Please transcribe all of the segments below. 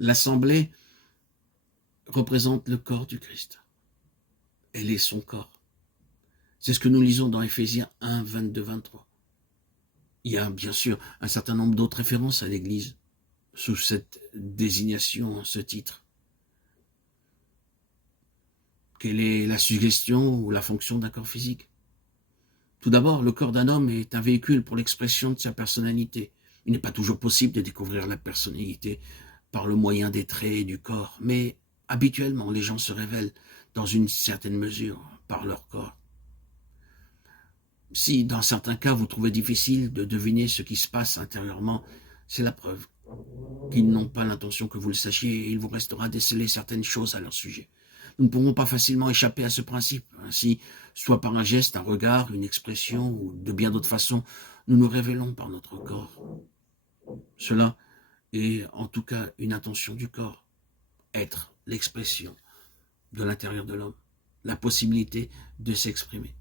L'assemblée représente le corps du Christ. Elle est son corps. C'est ce que nous lisons dans Éphésiens 1, 22, 23. Il y a bien sûr un certain nombre d'autres références à l'Église sous cette désignation, ce titre. Quelle est la suggestion ou la fonction d'un corps physique? Tout d'abord, le corps d'un homme est un véhicule pour l'expression de sa personnalité. Il n'est pas toujours possible de découvrir la personnalité par le moyen des traits du corps, mais habituellement, les gens se révèlent dans une certaine mesure par leur corps. Si, dans certains cas, vous trouvez difficile de deviner ce qui se passe intérieurement, c'est la preuve qu'ils n'ont pas l'intention que vous le sachiez et il vous restera déceler certaines choses à leur sujet. Nous ne pourrons pas facilement échapper à ce principe. Ainsi, soit par un geste, un regard, une expression ou de bien d'autres façons, nous nous révélons par notre corps. Cela est en tout cas une intention du corps. Être l'expression de l'intérieur de l'homme, la possibilité de s'exprimer.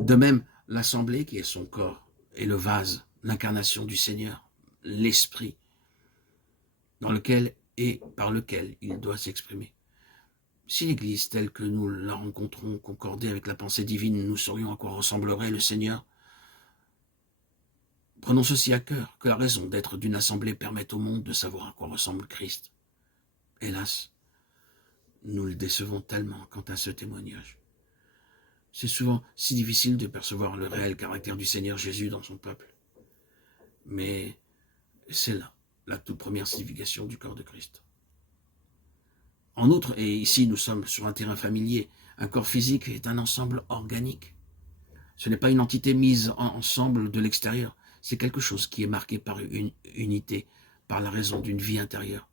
De même, l'assemblée qui est son corps est le vase, l'incarnation du Seigneur, l'esprit, dans lequel et par lequel il doit s'exprimer. Si l'Église, telle que nous la rencontrons, concordait avec la pensée divine, nous saurions à quoi ressemblerait le Seigneur. Prenons ceci à cœur, que la raison d'être d'une assemblée permette au monde de savoir à quoi ressemble Christ. Hélas, nous le décevons tellement quant à ce témoignage. C'est souvent si difficile de percevoir le réel caractère du Seigneur Jésus dans son peuple. Mais c'est là la toute première signification du corps de Christ. En outre, et ici nous sommes sur un terrain familier, un corps physique est un ensemble organique. Ce n'est pas une entité mise ensemble de l'extérieur, c'est quelque chose qui est marqué par une unité, par la raison d'une vie intérieure.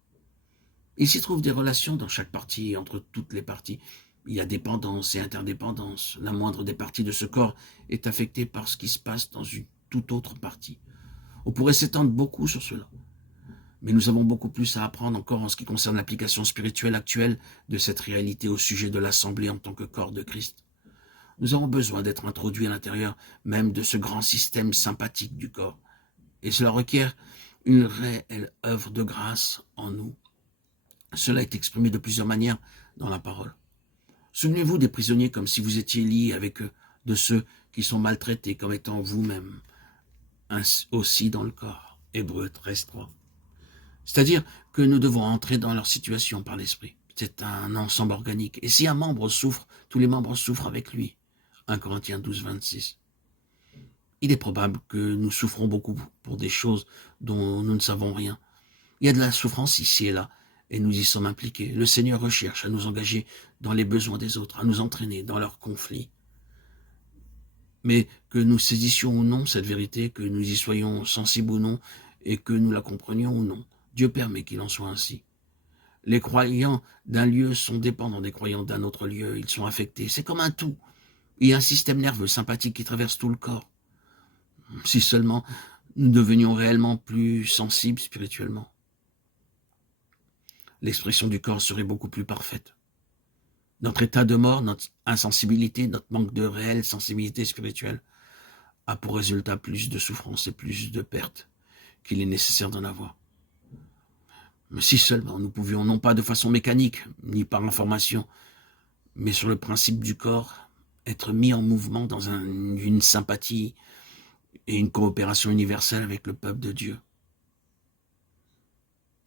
Il s'y trouve des relations dans chaque partie et entre toutes les parties. Il y a dépendance et interdépendance. La moindre des parties de ce corps est affectée par ce qui se passe dans une toute autre partie. On pourrait s'étendre beaucoup sur cela. Mais nous avons beaucoup plus à apprendre encore en ce qui concerne l'application spirituelle actuelle de cette réalité au sujet de l'Assemblée en tant que corps de Christ. Nous avons besoin d'être introduits à l'intérieur même de ce grand système sympathique du corps. Et cela requiert une réelle œuvre de grâce en nous. Cela est exprimé de plusieurs manières dans la parole. Souvenez-vous des prisonniers comme si vous étiez liés avec eux, de ceux qui sont maltraités comme étant vous-même, aussi dans le corps. Hébreux 13.3. C'est-à-dire que nous devons entrer dans leur situation par l'esprit. C'est un ensemble organique. Et si un membre souffre, tous les membres souffrent avec lui. 1 Corinthiens 12, 26. Il est probable que nous souffrons beaucoup pour des choses dont nous ne savons rien. Il y a de la souffrance ici et là, et nous y sommes impliqués. Le Seigneur recherche à nous engager dans les besoins des autres, à nous entraîner dans leurs conflits. Mais que nous saisissions ou non cette vérité, que nous y soyons sensibles ou non, et que nous la comprenions ou non, Dieu permet qu'il en soit ainsi. Les croyants d'un lieu sont dépendants des croyants d'un autre lieu, ils sont affectés. C'est comme un tout. Il y a un système nerveux sympathique qui traverse tout le corps. Si seulement nous devenions réellement plus sensibles spirituellement, l'expression du corps serait beaucoup plus parfaite. Notre état de mort, notre insensibilité, notre manque de réelle sensibilité spirituelle a pour résultat plus de souffrance et plus de pertes qu'il est nécessaire d'en avoir. Mais si seulement nous pouvions, non pas de façon mécanique, ni par information, mais sur le principe du corps, être mis en mouvement dans une sympathie et une coopération universelle avec le peuple de Dieu.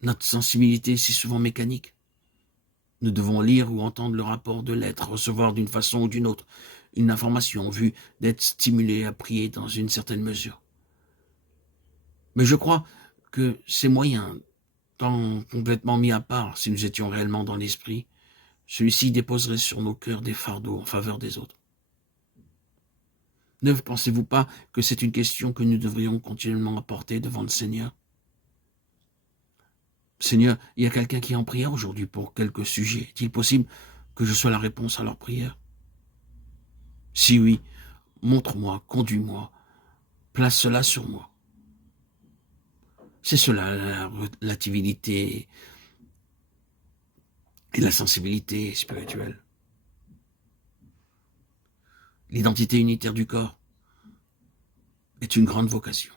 Notre sensibilité est si souvent mécanique. Nous devons lire ou entendre le rapport de l'être, recevoir d'une façon ou d'une autre une information en vue d'être stimulé à prier dans une certaine mesure. Mais je crois que ces moyens, tant complètement mis à part, si nous étions réellement dans l'esprit, celui-ci déposerait sur nos cœurs des fardeaux en faveur des autres. Ne pensez-vous pas que c'est une question que nous devrions continuellement apporter devant le Seigneur? Seigneur, il y a quelqu'un qui est en prière aujourd'hui pour quelque sujet. Est-il possible que je sois la réponse à leur prière? Si oui, montre-moi, conduis-moi, place cela sur moi. C'est cela la relativité et la sensibilité spirituelle. L'identité unitaire du corps est une grande vocation.